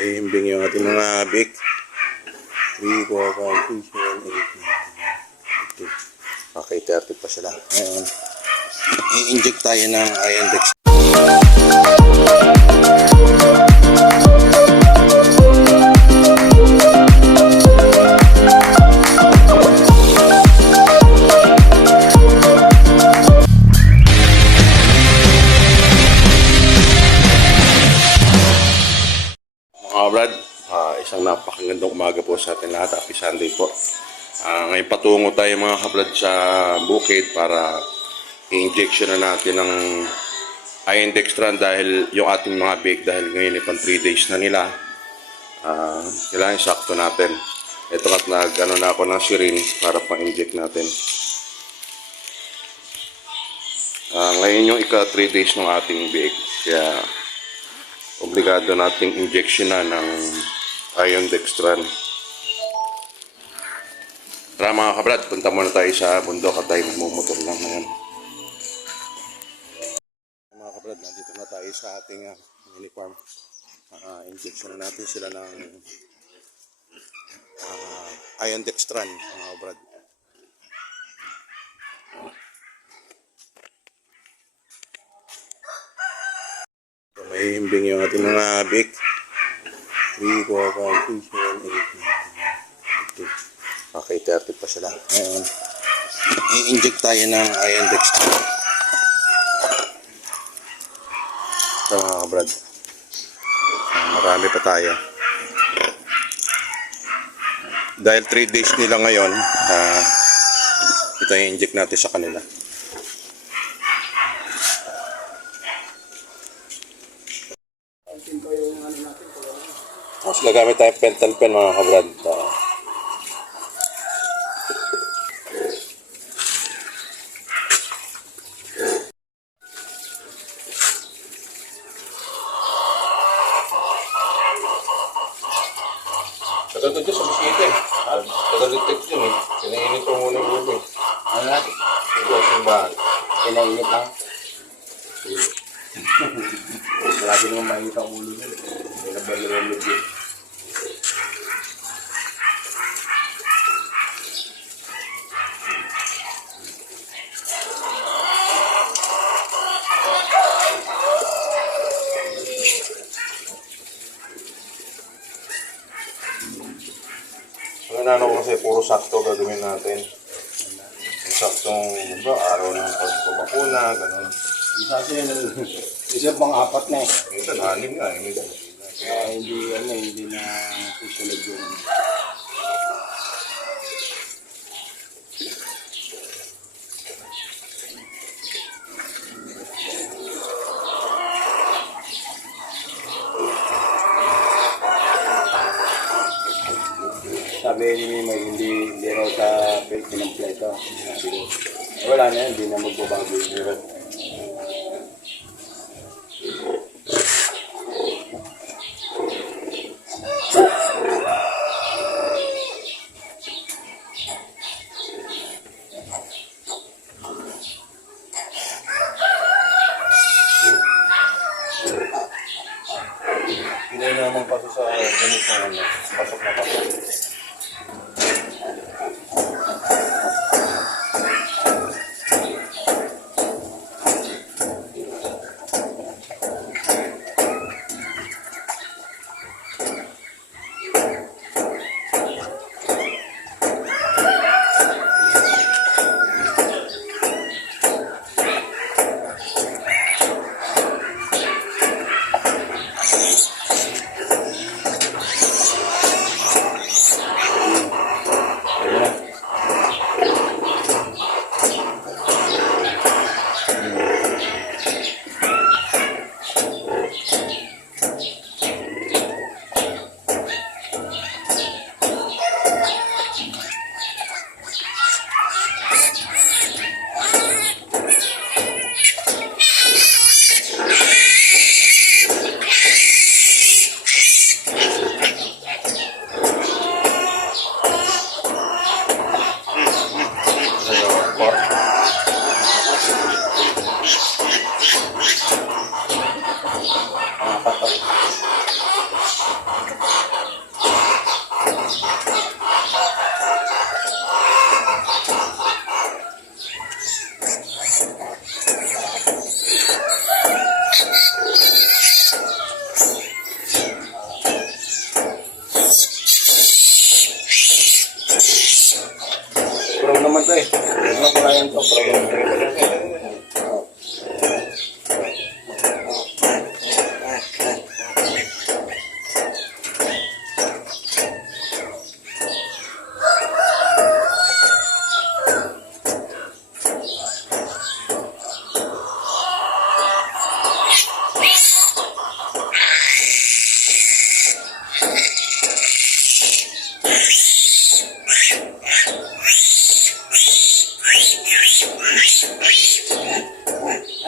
May himbing yung ating mga bake. 3, 4, 5, 6, 7, 8, 9, 10. Okay, 30 pa sila. Ngayon, i-inject tayo ng iron dex. Brad, isang napakagandang umaga po sa atin lahat. Happy Sunday po. Ngayon patungo tayo mga kabrad sa bukid para i-injection na natin ng iron dextran dahil yung ating mga bake dahil ngayon pang 3 days na nila. Kailangan sakto natin. Ito at nag-ano na ako ng syringe para pang-inject natin. Ngayon yung ika 3 days ng ating bake. Kaya obligado nating injection na ng iron dextran. Tara mga kabrad, punta muna tayo sa bundok at tayo magmumotor lang ngayon. Mga kabrad, nandito na tayo sa ating mini farm. Injection na natin sila ng iron dextran mga kabrad. May himbing yung ating mga bake. 3, 4, 5, 6, 7, 8, 9, 10. Okay, 30 pa sila. Ngayon, i-inject tayo ng iron dextran. Ito mga kabrad. Marami pa tayo. Dahil 3 days nila ngayon, ito yung inject natin sa kanila. Mas gagamit tayo pentel pen mga kabrad. Katulad dyan sa bisita eh. Katulad yun eh. Kinainit ko muna yung ulo eh. Ano natin? Ito ang simbahan. Kinainit lang. Lagi naman mainit ang ulo nila. May nabalawalog yun. Ang ko kasi puro sakto gagawin natin. Yung saktong araw ng pagpapakuna, gano'n. Isa pang 4 na eh. Minsan 6 nga eh. Kaya hindi na susunod yung... Sabi ni Mimo, hindi raw sa pinampleto. Wala na yan, hindi na magbabago yung hero. Hindi naman pasok sa ganito na pasok na pasok.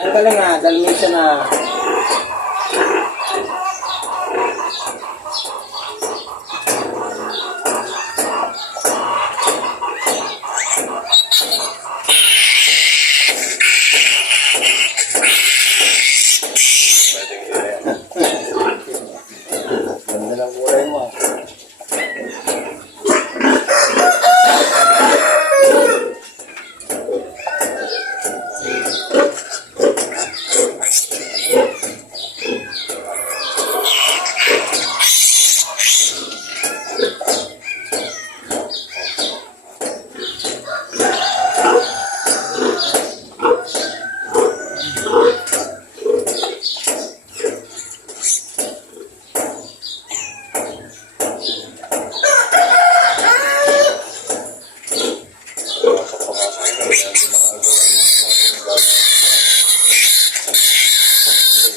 Ano pala nga, dalmisa na. Ganda ng kulay mo.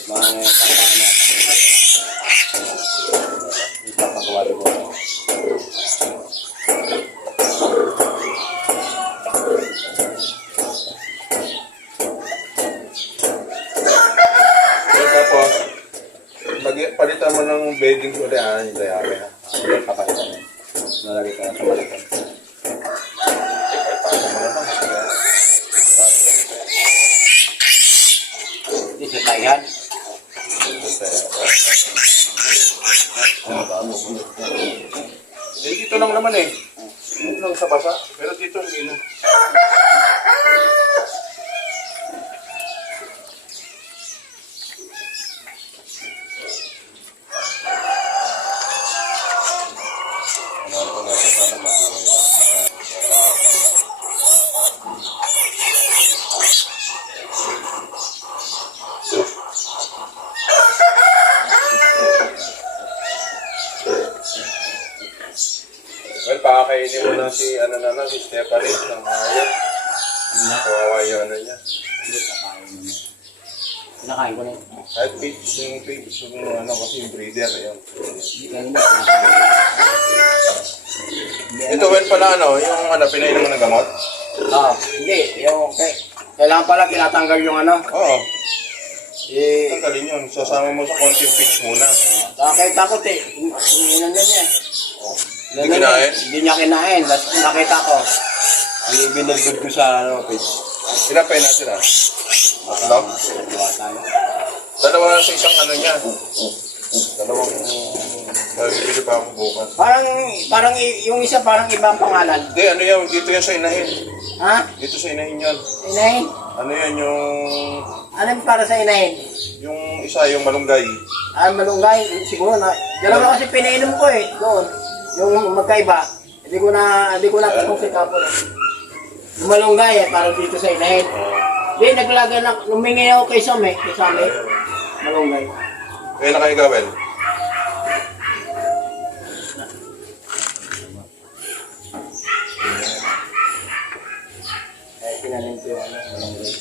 Mga kapana. Ipapagawa rin mo. Tapos, palitan mo ng bedding ko rin, yung dayami ha. Kapalitan mo. Nalagay ka na sa malitan. Hindi sa tayan. Eh, dito lang naman eh. Dito lang sa basa. Pero dito hindi na. Well, pakakainin mo na si, si Stephanie ng hayop. Kawawa yung niya. Hindi, kakain mo na. Kinakain ko na yun. Kahit pigs, yung kasi yung breeder, yun. Hindi kanina, kinakain. Ito, well pala, pinainom mo ng gamot? Hindi. Kailangan pala tinatanggal yung Oo. Tanggalin yun. Sasama mo sa konting pigs muna. Kahit takot Inan niya. Hindi kinain? Hindi niya kinain. Nakita ko. Binalbod ko sa page. Pinapay natin Tatlo? Dalawa sa isang niya. Dalawang bibili pa ako bukas. Parang yung isa parang ibang pangalan. Hindi, yan? Dito yan sa inahin. Ha? Dito sa inahin yan. Inahin? Yan yung... Ano yung para sa inahin? Yung isa, yung malunggay. Malunggay. Siguro na. Dalawa kasi pinainom ko doon. Yung magkaiba. Hindi ko na kung si Kapo Yung malunggay parang dito sa inahin. Hindi, naglaga na. Lumingi ako kay Same. Malunggay. Kaya na kayo gawin? Pinanin ko yung malunggay.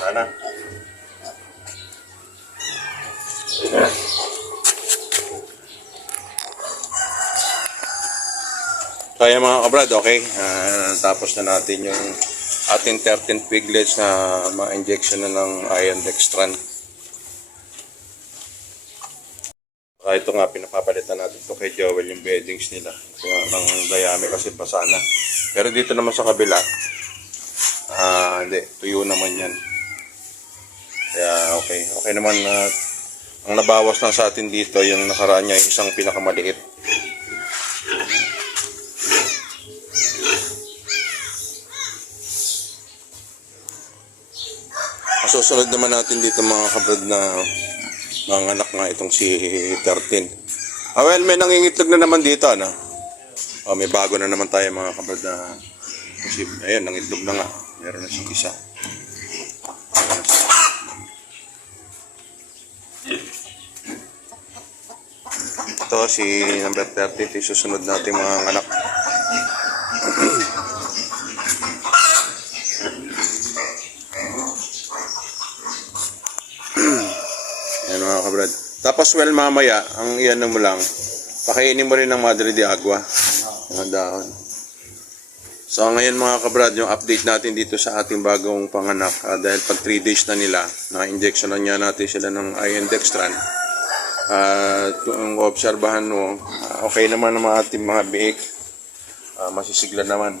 Sana. So ayan mga kabrad, okay. Tapos na natin yung ating 13 piglets na ma-injection na ng iron dextran. Ito nga, pinapapalitan natin ito kay Joel yung beddings nila. Ng dayami kasi basa na. Pero dito naman sa kabila, hindi, tuyo naman yan. Kaya okay naman na ang nabawas lang sa atin dito, yung nakaraan niya, yung isang pinakamaliit. Masusunod naman natin dito mga kabrad na mga anak nga itong si 13. Well, may nangingitlog na naman dito, ano? May bago na naman tayo mga kabrad na kasi, ayun, nangitlog na nga. Meron na siyang isa. Ito si number 30, ito yung susunod natin mga anak. Ayan mga kabrad. Tapos well mamaya, ang iyan mo lang, pakainin mo rin ng Madre de Agua. Mga dahon. So ngayon mga kabrad, yung update natin dito sa ating bagong panganak. Dahil pag 3 days na nila, na-injection na niya natin sila ng iron dextran. Kung obserbahan mo, okay naman ang mga ating mga biik. Masisigla naman.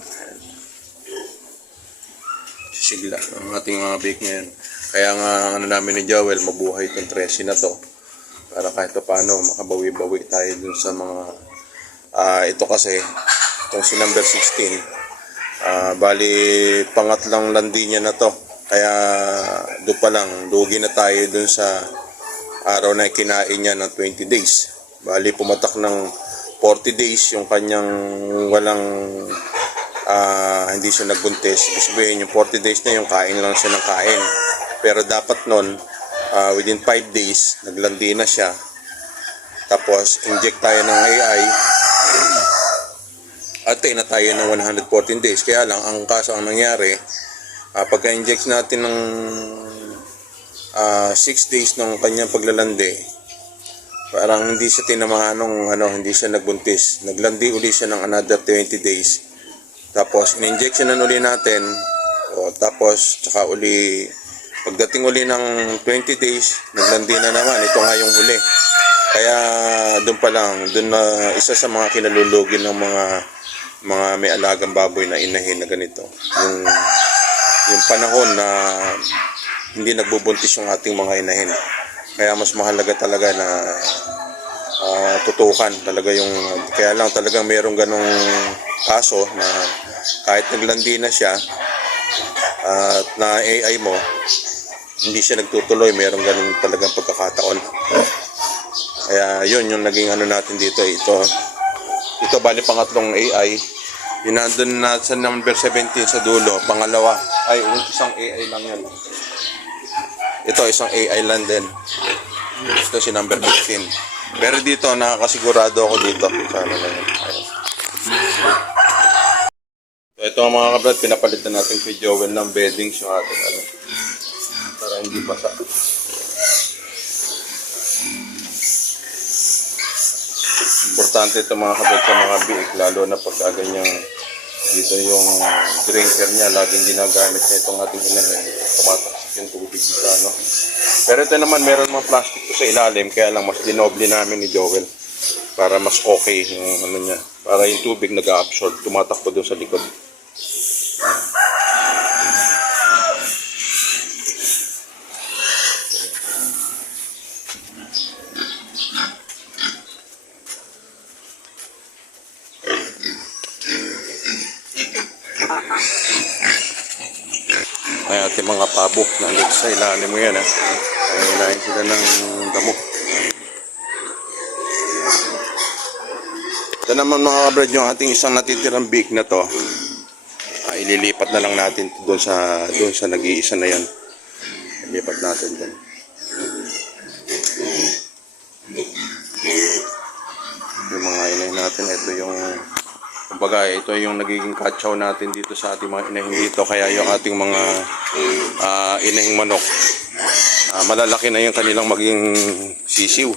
Masisigla ang ating mga biik ngayon. Kaya nga ano namin ni Joel, mabuhay itong 13 na to. Para kahit paano makabawi-bawi tayo dun sa mga ito kasi, itong si number 16. Bali, pangatlang landi niya na to. Kaya doon pa lang, dugi na tayo dun sa araw na kinain niya ng 20 days. Bali, pumatak ng 40 days yung kanyang walang hindi siya nagbuntis. Ibig sabihin, yung 40 days na yung kain lang siya ng kain. Pero dapat nun, within 5 days, naglandi na siya. Tapos, inject tayo ng AI. At na tayo ng 114 days. Kaya lang, ang kaso ang nangyari, pagka-inject natin ng 6 days ng kanyang paglalandi, parang hindi siya tinamaan hindi siya nagbuntis. Naglandi uli siya ng another 20 days. Tapos, in-injectionan uli natin. Tapos, tsaka uli, pagdating uli ng 20 days, naglandi na naman. Ito nga yung huli. Kaya, doon pa lang, doon na isa sa mga kinalulugin ng mga may alagang baboy na inahin na ganito. Yung panahon na hindi nagbubuntis yung ating mga inahin. Kaya mas mahalaga talaga na tutukan talaga yung, kaya lang talagang mayroong ganong kaso na kahit naglandi na siya at na AI mo, hindi siya nagtutuloy, mayroong ganong talagang pagkakataon. Kaya yun yung naging natin dito. Ito bali pangatlong AI. Yun nandun na sa number 17 sa dulo. Pangalawa ay isang AI lang yan. Ito isang AI lang din. Ito si number 15. Pero dito nakakasigurado ako dito. Sana lang yun. Ito mga kabrad, pinapalitan natin kay Joel ng beddings yung ating para hindi basa. Importante ito mga kabrad sa mga biik, lalo na pag ganyang dito yung drinker niya, laging ginagamit niya itong ating inahin. Tumataksak yung tubig dito, Pero ito naman, meron mga plastic to sa ilalim, kaya lang mas dinoble namin ni Joel para mas okay yung niya. Para yung tubig nag-absorb, tumatakbo doon sa likod. Ay ating mga pabo nandito sa ilalim mo yan ay ilalim sila ng damo. Ito naman mga kabrad yung ating isang natitirang big na to, ililipat na lang natin doon sa nag-iisa na yan. Ilipat natin doon. Yung mga inay natin, ito yung kumbaga, ito yung nagiging katsaw natin dito sa ating mga inahing dito. Kaya yung ating mga inahing manok, malalaki na yung kanilang maging sisiw.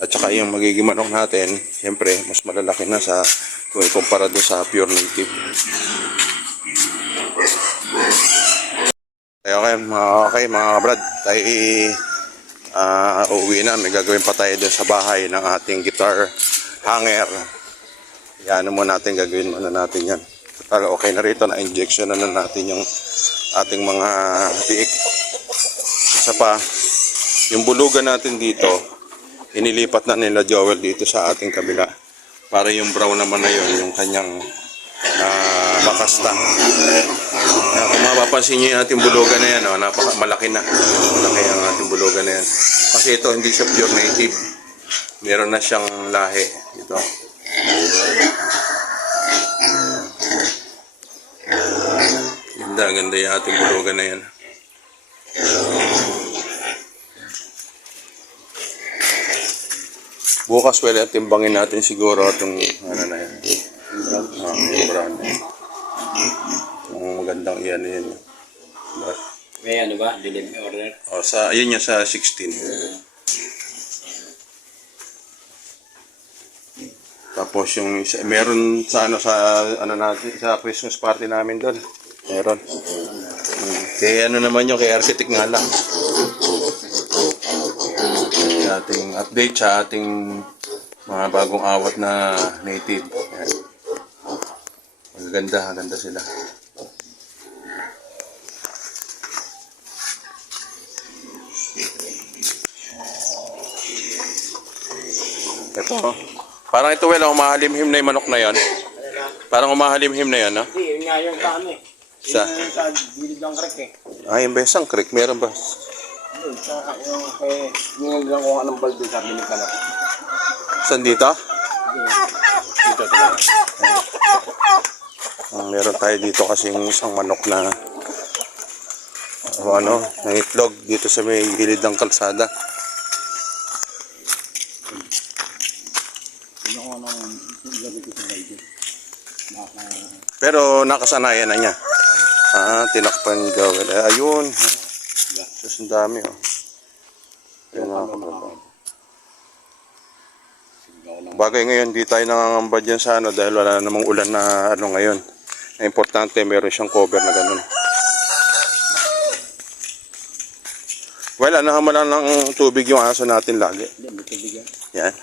At saka yung magiging manok natin, siyempre, mas malalaki na kung ikumpara doon sa pure native. Kaya okay mga kabrad, tayo uuwi na. May gagawin pa tayo doon sa bahay ng ating guitar hanger. Yan mo natin, gagawin muna natin yan. Total, okay na rito, na-injection na natin yung ating mga biik. Isa pa, yung bulugan natin dito, inilipat na nila Joel dito sa ating kabila. Para yung brown naman na yun, yung kanyang makasta. Kung mapapansin nyo yung ating bulugan na yan, malaki na. Malaki ang ating bulugan na yan. Kasi ito, hindi siya pure native. Meron na siyang lahi. Ito. Ganda yung ating bulugan na yan. Bukas well at timbangin natin siguro itong ano na yan. Yung brown. Yung magandang iyan yan. May ano ba? Delivery order? Ayun niya sa 16. Tapos yung meron sa natin sa Christmas party namin doon. Meron. Kaya naman yung kay architect nga lang. Ating update sa ating mga bagong awat na native. Maganda sila. Ito. Parang ito umahalimhim na yung manok na yon. Parang umahalimhim na yon, no? Hindi, yun nga yung sa ano eh. Sa? Yung sa gilid ng creek eh. Yung Besang Creek, meron ba? Yun, sa yung yung lang kung anong baldo sabi ni Kano. Saan dito? Dito. Meron tayo dito kasi yung isang manok na ng itlog dito sa may gilid ng kalsada. Pero nakasanayan na niya. Tinakpan ni Joel. Ayun. Ang dami, oh. Ayun, mga kababayan. Bagay ngayon, di tayo nangangamba dyan sa dahil wala namang ulan na ngayon. Na importante, meron siyang cover na ganun. Well, anahan lang ng tubig yung aso natin lagi. Yan.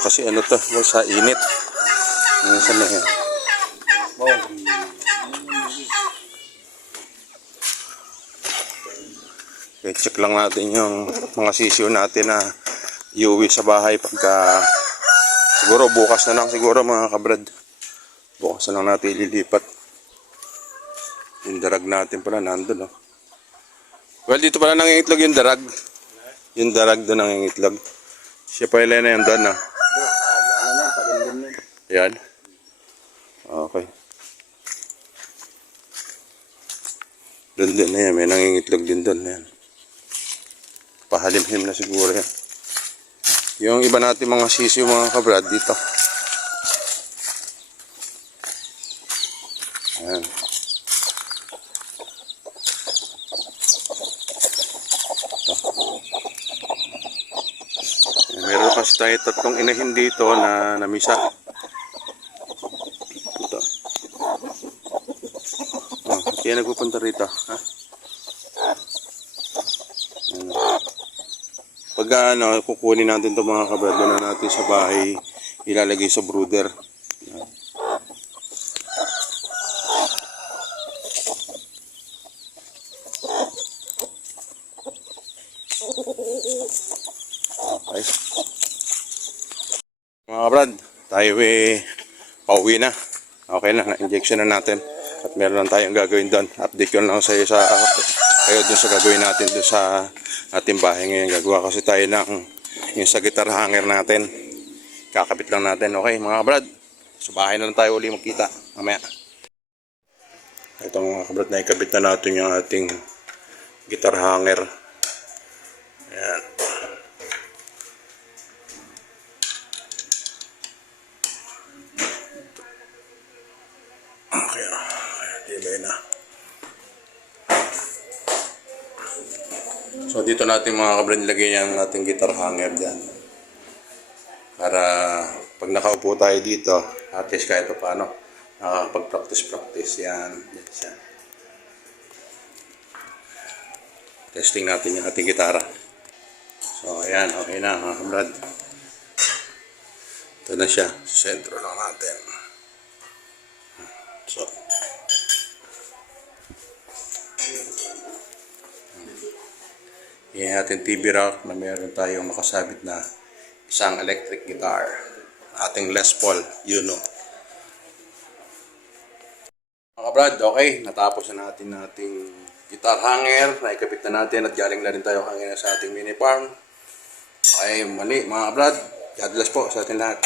Kasi sa init. Minsan na yan. Okay, check lang natin yung mga sisiyo natin na iuwi sa bahay pagka siguro bukas na lang siguro mga kabrad. Bukas na lang natin ililipat. Yung darag natin pala nandun, oh. Well, dito pala nangingitlog yung darag. Yung darag doon nangingitlog. Siya pala na yan doon, ah. Yan. Okay. Doon din na yan. May nangingitlog din doon. Yan. Pahalimhim na siguro yan. Yung iba natin mga sisiyo mga kabrad dito. Ayan. Meron kasi tayo tatlong inahin dito na namisa. Ito. Kaya nagpupunta rito. Ha? Pag kukunin natin itong mga kabrad na natin sa bahay, ilalagay sa brooder. Okay. Mga kabrad, tayo pauwi na. Okay na, na-injection na natin. At meron lang tayong gagawin doon. Update ko lang sa iyo kayo dun sa gagawin natin dun sa ating bahay ngayon. Gagawa kasi tayo ng yung sa guitar hanger natin. Kakabit lang natin. Okay mga kabrad, sa bahay na lang tayo uli magkita mamaya. Ito mga kabrad, na ikabit na natin yung ating guitar hanger. Ayan. Okay, delay na. So dito natin mga kabrad lagay yung ating guitar hanger dyan. Para pag nakaupo tayo dito, at least kahit pa paano, nakakapag-practice. Yan. Yan siya. Testing natin yung ating gitara. So ayan, okay na mga kabrad. Ito na siya. Sa sentro lang natin. So Yan natin TV rack na meron tayong nakasabit na isang electric guitar. Ating Les Paul, Mga brad, okay. Natapos na natin ating guitar hanger. Naikabit na natin at galing na rin tayo kanina sa ating mini farm. Okay, mali mga brad. God bless po sa ating lahat.